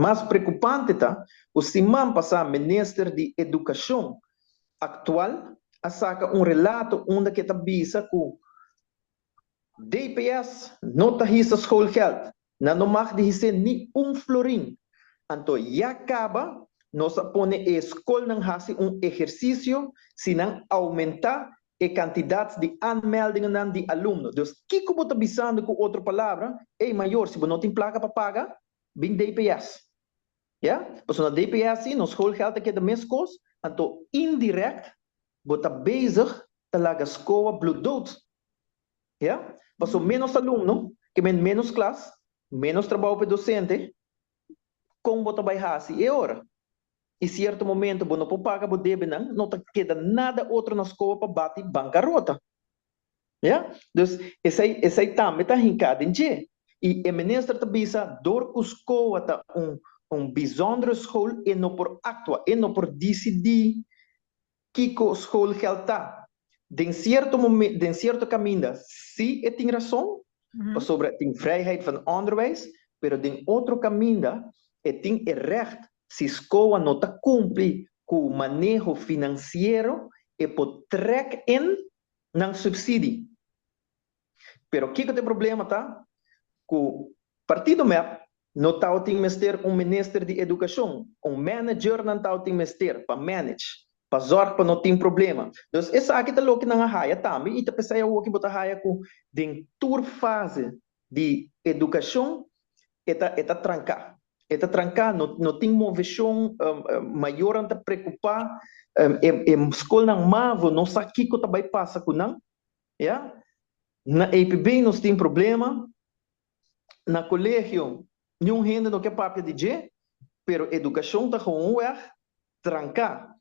mais preocupante tá, o semana passada, o Ministério de Educação atual saca relato onde que está visa que DPS não está hisa schoolgeld, não mag de hisa ni florim. Então, já acaba, nós põe a escola não faz exercício, se não aumentar a quantidade de anmeldingen de alunos. Então, o que eu estou avisando com outra palavra, é maior, se você não tem placa para pagar, vem DPS. Ja? Porque na DPS, no schoolgeld aqui de mesma coisa, então, indirect, você está bezig te laga escola bloeddood. Ja? Porque menos aluno, que menos classe, menos trabalho para docente, como você vai fazer é hora. Em certo momento, você não paga, você deve não queda nada outro na escola para bater bancarrota. Ja? Dus, esse aí também está hincado em dia. E o ministro está dizendo, door que escola está bijzondere school, e não por actua, e não por decidir que a escola está. De certo momento, de certo caminho, sim, tem razão, sobre a vrijheid van onderwijs, mas de outro caminho, tem o recht, se a escola não está cumpre com o manejo financeiro, e pode trek in ng subsídio. Pero o que é o problema, tá? Que o partido MEP não está o ministro de educação, manager não está o ministério para manage, para zorgar para não ter problema. Então, essa aqui está louca na raia também, e está pensando o que botar raia com den tour fase de educação, está trancar. Está trancar, não tem movição maior a preocupar, escola não mavo, não sabe o que vai passar com não, yeah? Na EPB nós tem problema, na colégio nenhum rende não quer papel de G, pero educação está com trancar.